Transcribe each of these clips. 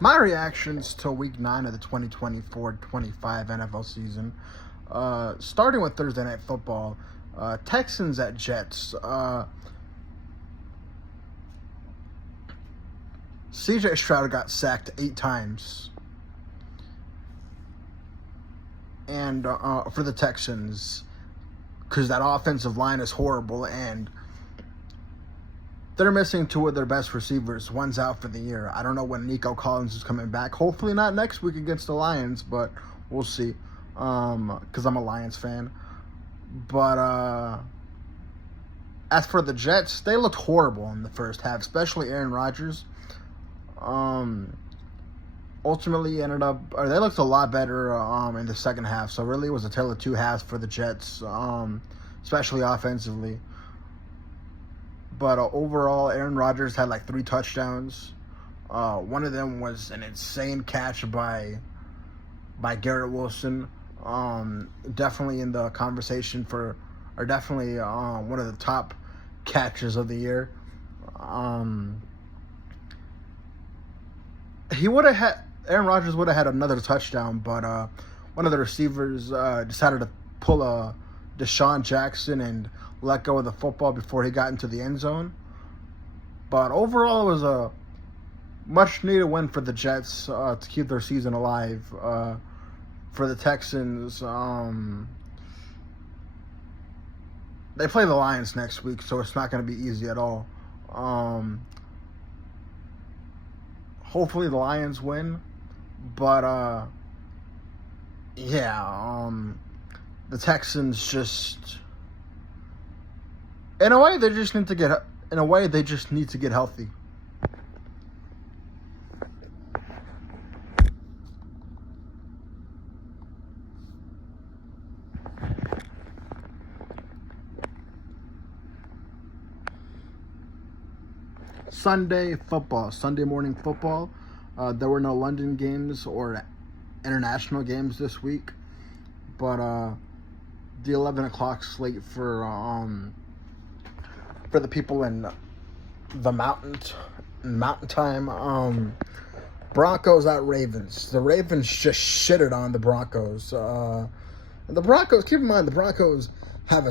My reactions to Week 9 of the 2024-25 NFL season, starting with Thursday Night Football, Texans at Jets. CJ Stroud got sacked 8 times, and for the Texans, because that offensive line is horrible, and they're missing 2 of their best receivers. One's out for the year. I don't know when Nico Collins is coming back. Hopefully not next week against the Lions, but we'll see. Because I'm a Lions fan. But as for the Jets, they looked horrible in the first half, especially Aaron Rodgers. Ultimately they looked a lot better in the second half. So really it was a tale of 2 halves for the Jets, especially offensively. But overall, Aaron Rodgers had like 3 touchdowns. One of them was an insane catch by Garrett Wilson. Definitely in the conversation or definitely one of the top catches of the year. Aaron Rodgers would have had another touchdown, but one of the receivers decided to pull a Deshaun Jackson and let go of the football before he got into the end zone. But overall, it was a much-needed win for the Jets to keep their season alive. For the Texans, they play the Lions next week, so it's not going to be easy at all. Hopefully the Lions win, but the Texans just, in a way, they just need to get healthy. Sunday morning football. There were no London games or international games this week, but the 11 o'clock slate for the people in the mountain time. Broncos at Ravens. The Ravens just shitted on the Broncos. And the Broncos, keep in mind, the Broncos have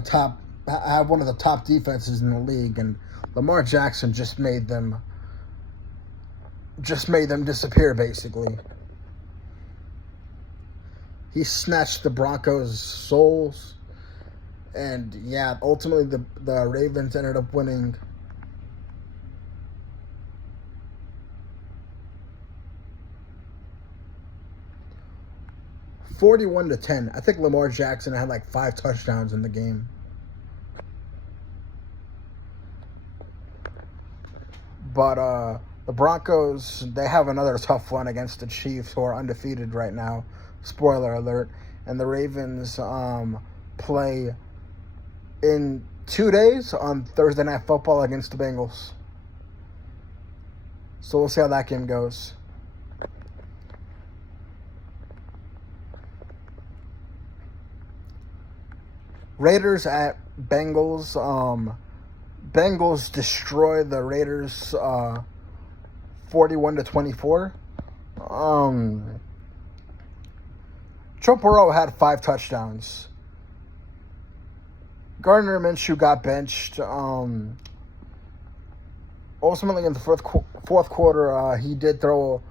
one of the top defenses in the league, and Lamar Jackson just made them disappear, basically. He snatched the Broncos' souls, and ultimately the Ravens ended up winning 41-10. I think Lamar Jackson had like 5 touchdowns in the game. But the Broncos, they have another tough one against the Chiefs, who are undefeated right now. Spoiler alert. And the Ravens play in 2 days on Thursday Night Football against the Bengals. So we'll see how that game goes. Raiders at Bengals. Bengals destroy the Raiders 41-24. Joe Burrow had 5 touchdowns. Gardner Minshew got benched. Ultimately, in the fourth quarter, he did throw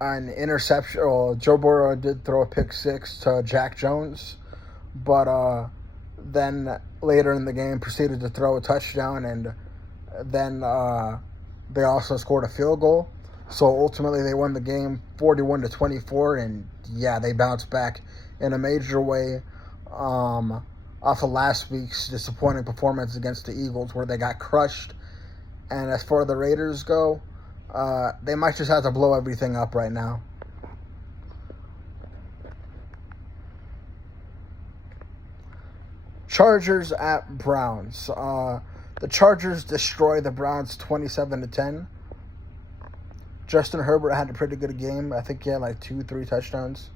an interception. Joe Burrow did throw a pick 6 to Jack Jones, but then later in the game proceeded to throw a touchdown, and then they also scored a field goal. So ultimately they won the game 41-24, and they bounced back in a major way off of last week's disappointing performance against the Eagles, where they got crushed. And as far as the Raiders go, they might just have to blow everything up right now. Chargers at Browns. The Chargers destroy the Browns 27-10. Justin Herbert had a pretty good game. I think he had like 2-3 touchdowns.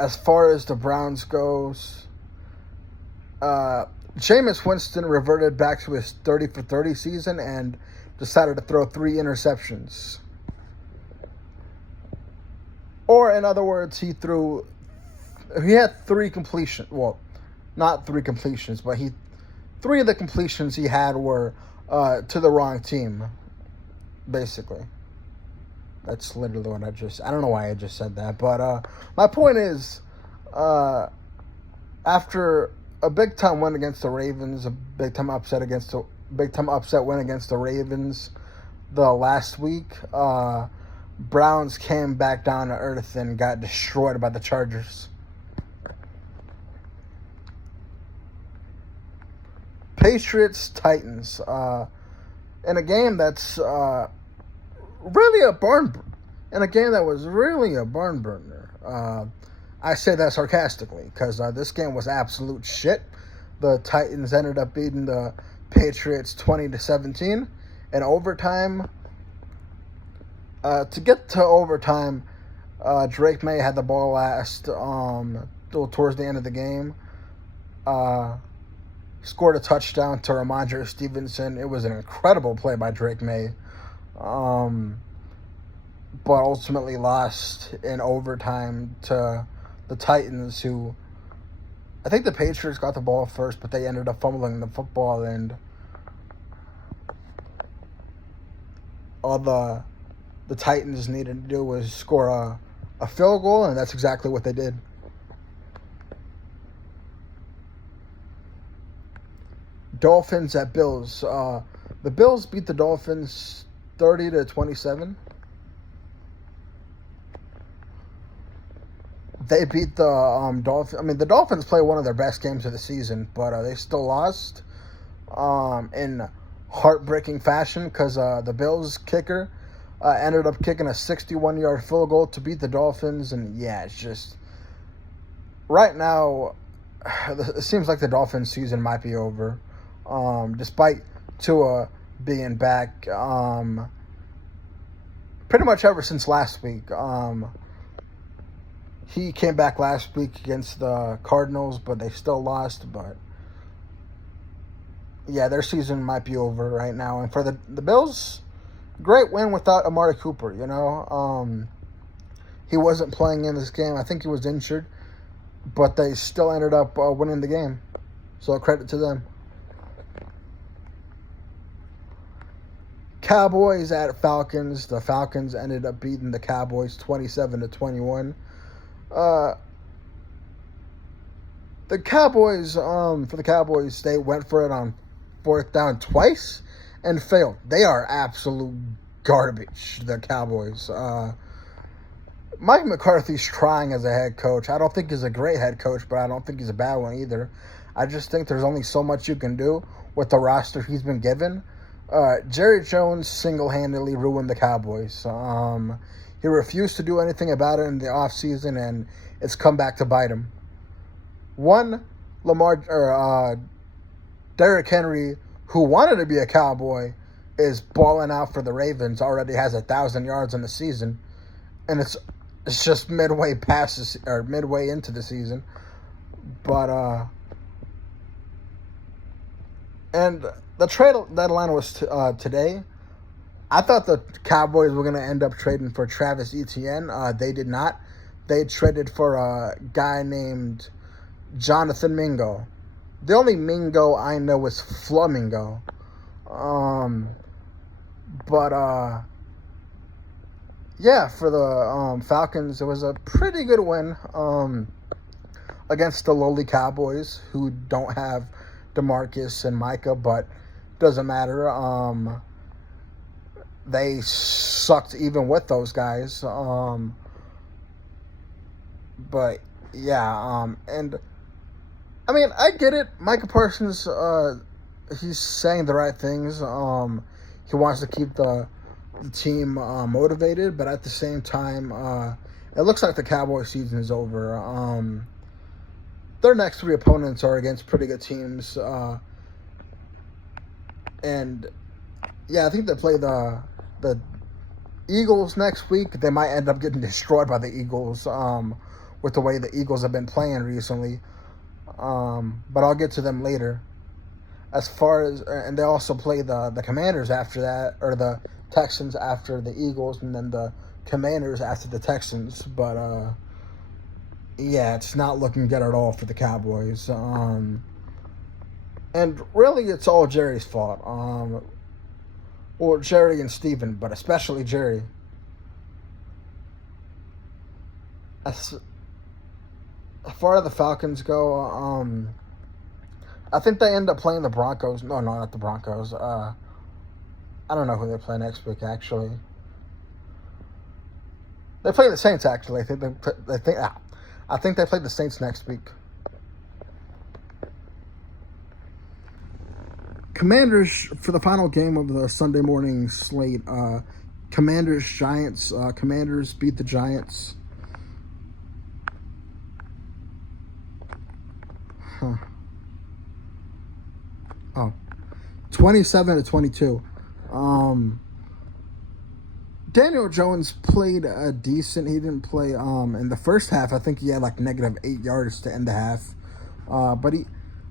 As far as the Browns goes, Jameis Winston reverted back to his 30-for-30 season and decided to throw 3 interceptions. Or, in other words, he had 3 completions. Well, not 3 completions, but 3 of the completions he had were to the wrong team, basically. That's literally what I don't know why I just said that, but my point is, after a big time win against the Ravens, a big time upset win against the Ravens the last week, Browns came back down to earth and got destroyed by the Chargers. Patriots, Titans, in a game that's really a barn burner. I say that sarcastically because this game was absolute shit. The Titans ended up beating the Patriots 20-17 in overtime. To get to overtime, Drake May had the ball last towards the end of the game. Scored a touchdown to Ramondre Stevenson. It was an incredible play by Drake May. But ultimately lost in overtime to the Titans, who I think the Patriots got the ball first, but they ended up fumbling the football, and all the Titans needed to do was score a field goal, and that's exactly what they did. Dolphins at Bills. The Bills beat the Dolphins 30-27. They beat the Dolphins. I mean, the Dolphins play one of their best games of the season, but they still lost in heartbreaking fashion because the Bills kicker ended up kicking a 61-yard field goal to beat the Dolphins. And, yeah, it's just right now it seems like the Dolphins season might be over. Despite Tua being back pretty much ever since last week. He came back last week against the Cardinals, but they still lost. But, yeah, their season might be over right now. And for the Bills, great win without Amari Cooper, you know. He wasn't playing in this game. I think he was injured. But they still ended up winning the game. So credit to them. Cowboys at Falcons. The Falcons ended up beating the Cowboys 27-21. The Cowboys, for the Cowboys, they went for it on 4th down twice and failed. They are absolute garbage, the Cowboys. Mike McCarthy's trying as a head coach. I don't think he's a great head coach, but I don't think he's a bad one either. I just think there's only so much you can do with the roster he's been given. Jerry Jones single-handedly ruined the Cowboys. He refused to do anything about it in the offseason, and it's come back to bite him. Derrick Henry, who wanted to be a Cowboy, is balling out for the Ravens, already has 1,000 yards in the season, and it's just midway into the season. But and the trade deadline was today. I thought the Cowboys were going to end up trading for Travis Etienne. They did not. They traded for a guy named Jonathan Mingo. The only Mingo I know is Flamingo. Yeah, for the Falcons, it was a pretty good win against the lowly Cowboys, who don't have DeMarcus and Micah, but doesn't matter. They sucked even with those guys. But, yeah, and, I mean, I get it. Micah Parsons, he's saying the right things. He wants to keep the team motivated, but at the same time, it looks like the Cowboy season is over. Their next 3 opponents are against pretty good teams. And, yeah, I think they play the Eagles next week. They might end up getting destroyed by the Eagles with the way the Eagles have been playing recently. But I'll get to them later. as far as, and they also play the Commanders after that, or the Texans after the Eagles, and then the Commanders after the Texans. But yeah, it's not looking good at all for the Cowboys. And really, it's all Jerry's fault. Well, Jerry and Steven, but especially Jerry. As far as the Falcons go, I think they end up playing the Broncos. No, not the Broncos. I don't know who they play next week. Actually, they play the Saints. Actually, I think they play the Saints next week. Commanders for the final game of the Sunday morning slate. Commanders Giants. Commanders beat the Giants. Huh. Oh, 27-22. Daniel Jones played decent. He didn't play in the first half. I think he had like -8 yards to end the half. But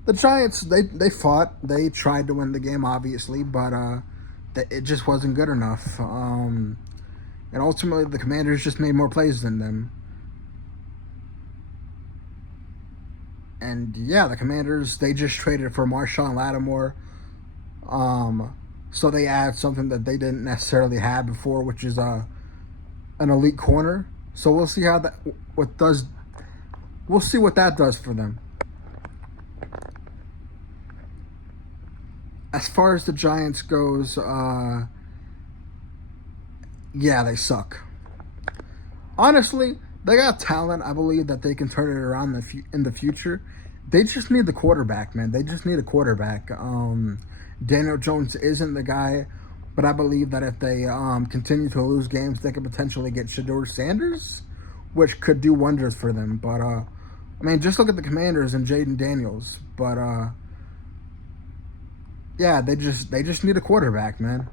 the Giants, they fought. They tried to win the game, obviously, but it just wasn't good enough. And ultimately, the Commanders just made more plays than them. And yeah, the Commanders, they just traded for Marshawn Lattimore. So they add something that they didn't necessarily have before, which is an elite corner. So we'll see we'll see what that does for them. As far as the Giants goes, yeah, they suck. Honestly, they got talent. I believe that they can turn it around in the future. They just need the quarterback, man. They just need a quarterback. Daniel Jones isn't the guy, but I believe that if they continue to lose games, they could potentially get Shedeur Sanders, which could do wonders for them. But I mean, just look at the Commanders and Jaden Daniels. But yeah, they just need a quarterback, man.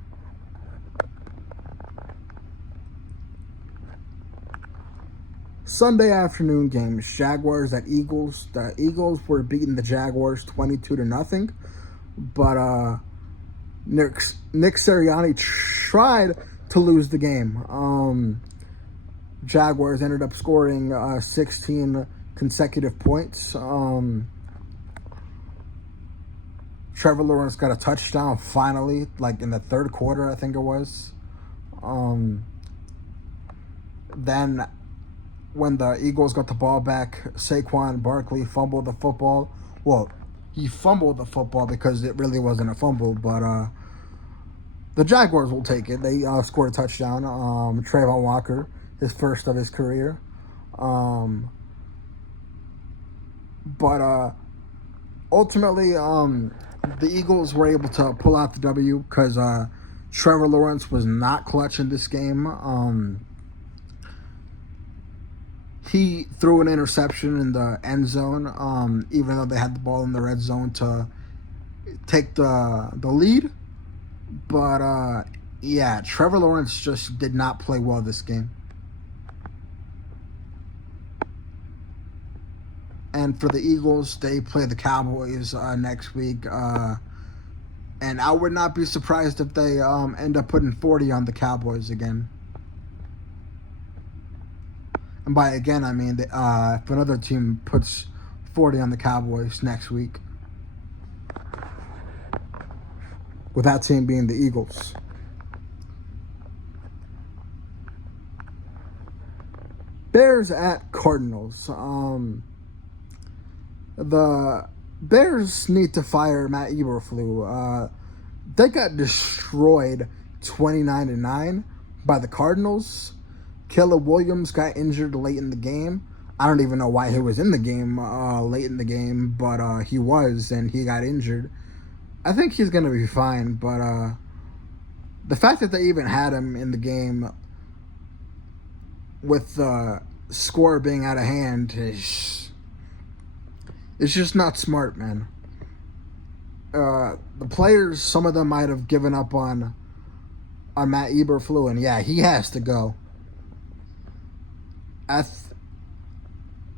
Sunday afternoon games, Jaguars at Eagles. The Eagles were beating the Jaguars 22-0, but Nick Sirianni tried to lose the game. Jaguars ended up scoring 16 consecutive points. Trevor Lawrence got a touchdown finally, like in the third quarter, I think it was. Then when the Eagles got the ball back, Saquon Barkley fumbled the football. Well, he fumbled the football because it really wasn't a fumble, but the Jaguars will take it. They scored a touchdown. Trayvon Walker, his first of his career. But ultimately, the Eagles were able to pull out the W because Trevor Lawrence was not clutch in this game. He threw an interception in the end zone, even though they had the ball in the red zone to take the lead. But yeah, Trevor Lawrence just did not play well this game. And for the Eagles, they play the Cowboys next week. And I would not be surprised if they end up putting 40 on the Cowboys again. And by again, I mean if another team puts 40 on the Cowboys next week. With that team being the Eagles. Bears at Cardinals. The Bears need to fire Matt Eberflus. They got destroyed 29-9 by the Cardinals. Caleb Williams got injured late in the game. I don't even know why he was in the game late in the game, but he was, and he got injured. I think he's going to be fine, but the fact that they even had him in the game with the score being out of hand is just not smart, man. The players, some of them might have given up on Matt Eberflus, and yeah, he has to go.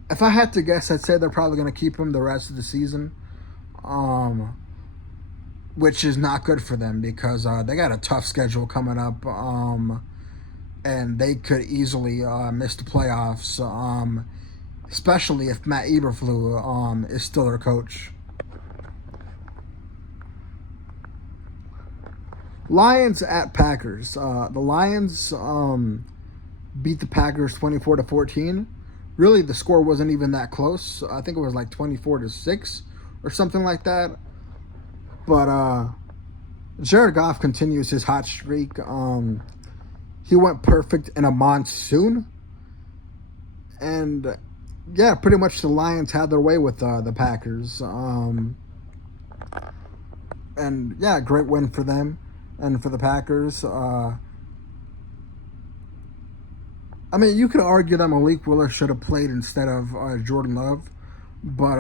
If I had to guess, I'd say they're probably going to keep him the rest of the season. which is not good for them because they got a tough schedule coming up, and they could easily miss the playoffs, especially if Matt Eberflus is still their coach. Lions at Packers. The Lions beat the Packers 24-14. Really, the score wasn't even that close. I think it was like 24-6 or something like that. But Jared Goff continues his hot streak. He went perfect in a monsoon. And yeah, pretty much the Lions had their way with the Packers. And yeah, great win for them and for the Packers. I mean, you could argue that Malik Willis should have played instead of Jordan Love, but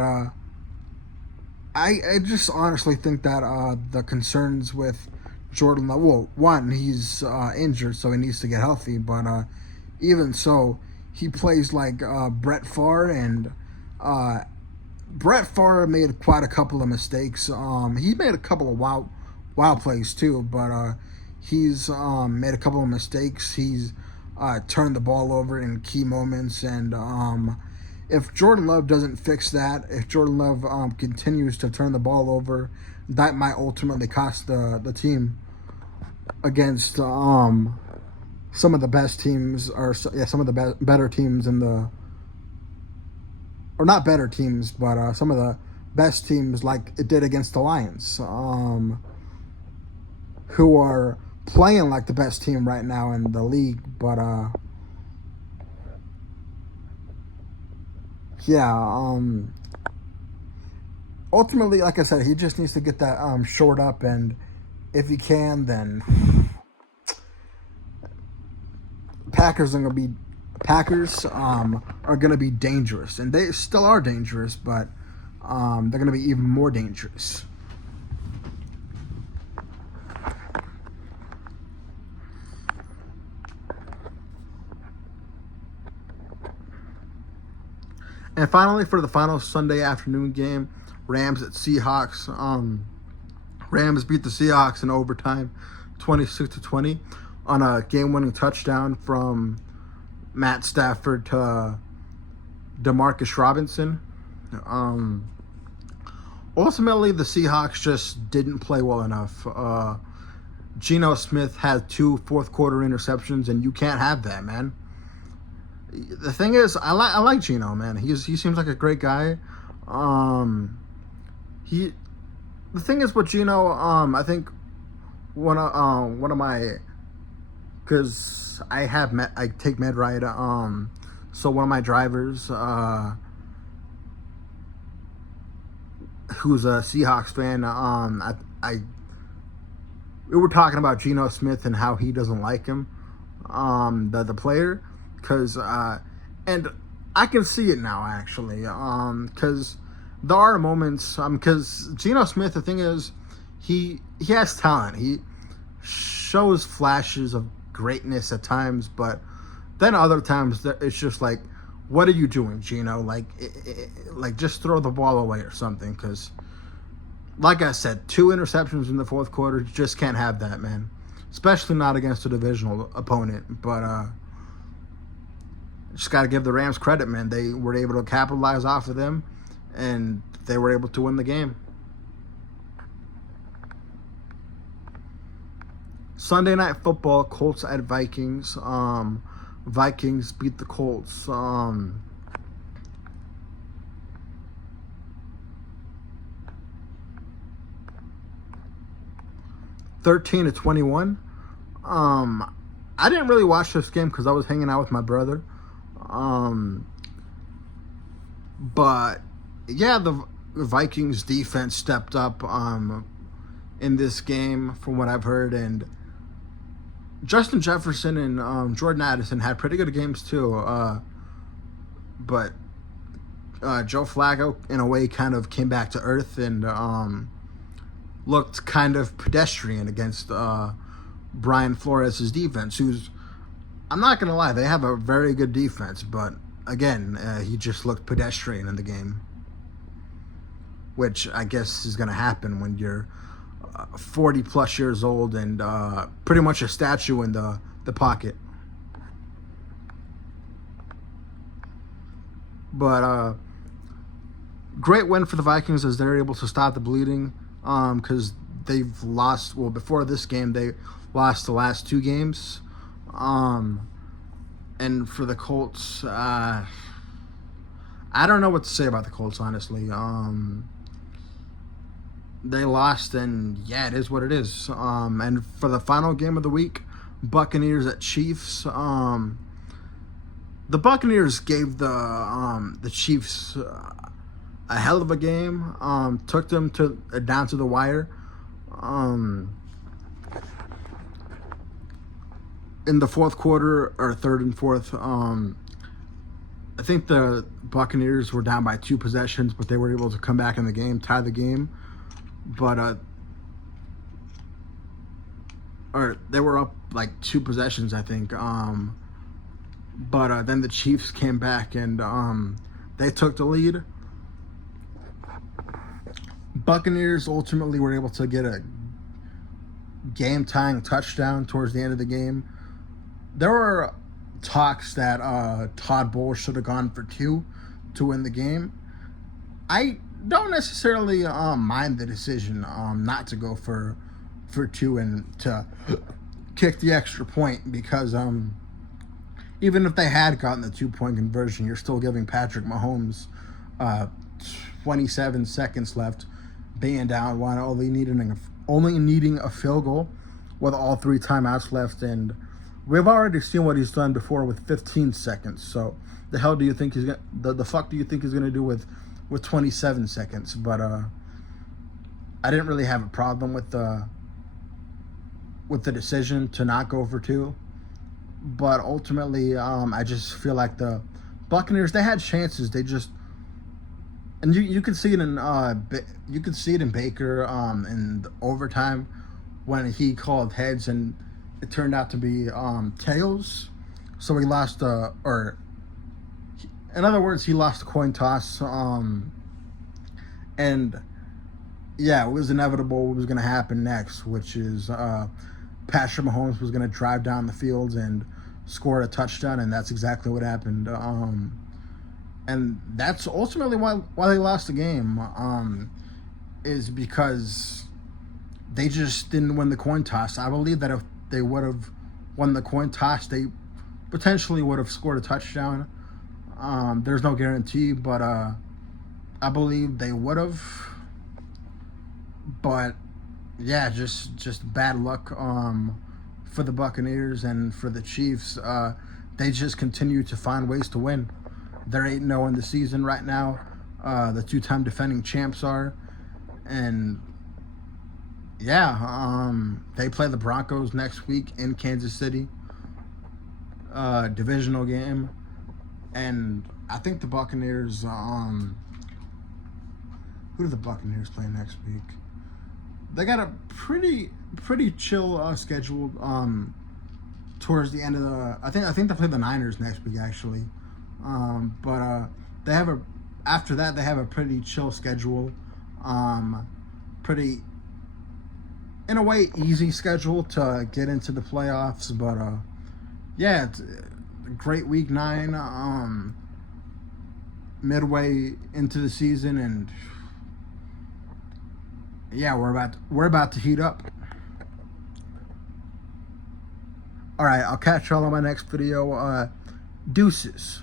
I just honestly think that the concerns with Jordan Love, well, one, he's injured, so he needs to get healthy, but even so, he plays like Brett Favre, and Brett Favre made quite a couple of mistakes. He made a couple of wild plays too, but he's made a couple of mistakes. He's turned the ball over in key moments, and if Jordan Love doesn't fix that, if Jordan Love continues to turn the ball over, that might ultimately cost the team against some of the best teams, or some of the better teams in the, or not better teams, but some of the best teams, like it did against the Lions, who are playing like the best team right now in the league. But yeah, ultimately, like I said, he just needs to get that shored up, and if he can, then Packers are gonna be dangerous, and they still are dangerous, but they're gonna be even more dangerous. And finally, for the final Sunday afternoon game, Rams at Seahawks. Rams beat the Seahawks in overtime, 26-20, on a game-winning touchdown from Matt Stafford to Demarcus Robinson. Ultimately, the Seahawks just didn't play well enough. Geno Smith had 2 fourth-quarter interceptions, and you can't have that, man. The thing is, I like Geno, man. He seems like a great guy. The thing is with Geno, I think one of my, because I take MedRide, so one of my drivers, who's a Seahawks fan, we were talking about Geno Smith and how he doesn't like him, the player. Because, and I can see it now, actually, because there are moments, because Geno Smith, the thing is, he has talent. He shows flashes of greatness at times, but then other times it's just like, what are you doing, Geno? Like just throw the ball away or something, because, like I said, 2 interceptions in the fourth quarter, you just can't have that, man. Especially not against a divisional opponent, but, just got to give the Rams credit, man. They were able to capitalize off of them, and they were able to win the game. Sunday Night Football, Colts at Vikings. Vikings beat the Colts. 13-21. I didn't really watch this game because I was hanging out with my brother. But yeah, the Vikings defense stepped up in this game, from what I've heard, and Justin Jefferson and Jordan Addison had pretty good games too. But Joe Flacco, in a way, kind of came back to earth and looked kind of pedestrian against Brian Flores' defense, who's, I'm not going to lie, they have a very good defense, but again, he just looked pedestrian in the game, which I guess is going to happen when you're 40 plus years old and pretty much a statue in the pocket. But great win for the Vikings as they're able to stop the bleeding, because they've lost, well, before this game they lost the last 2 games. And for the Colts, I don't know what to say about the Colts, honestly. They lost, and yeah, it is what it is. And for the final game of the week, Buccaneers at Chiefs. The Buccaneers gave the Chiefs a hell of a game. Took them down to the wire. In the fourth quarter, or third and fourth, I think the Buccaneers were down by 2 possessions, but they were able to come back in the game, tie the game. But or they were up like 2 possessions, I think. But then the Chiefs came back and they took the lead. Buccaneers ultimately were able to get a game-tying touchdown towards the end of the game. There were talks that Todd Bowles should have gone for 2 to win the game. I don't necessarily mind the decision not to go for 2 and to kick the extra point, because even if they had gotten the 2-point conversion, you're still giving Patrick Mahomes 27 seconds left, being down 1, only needing a field goal with all 3 timeouts left. And we've already seen what he's done before with 15 seconds. So the hell do you think he's the fuck do you think he's gonna do with 27 seconds? But I didn't really have a problem with the decision to not go for 2. But ultimately, I just feel like the Buccaneers, they had chances. They just, and you could see it in Baker in the overtime when he called heads and it turned out to be tails. So he lost or in other words, he lost the coin toss. And yeah, it was inevitable what was going to happen next, which is Patrick Mahomes was going to drive down the field and score a touchdown, and that's exactly what happened. And that's ultimately why they lost the game, is because they just didn't win the coin toss. I believe that if they would have won the coin toss, they potentially would have scored a touchdown. There's no guarantee, but I believe they would have. But yeah, just bad luck for the Buccaneers and for the Chiefs. They just continue to find ways to win. They're 8-0 in the season right now. The 2-time defending champs are. And yeah, they play the Broncos next week in Kansas City. Divisional game. And I think the Buccaneers, who do the Buccaneers play next week? They got a pretty chill schedule towards the end of the. I think they play the Niners next week, actually. But they have after that they have a pretty chill schedule. Pretty, in a way, easy schedule to get into the playoffs. But yeah, it's a great week 9. Midway into the season, and yeah, we're about to heat up. All right, I'll catch y'all on my next video. Deuces.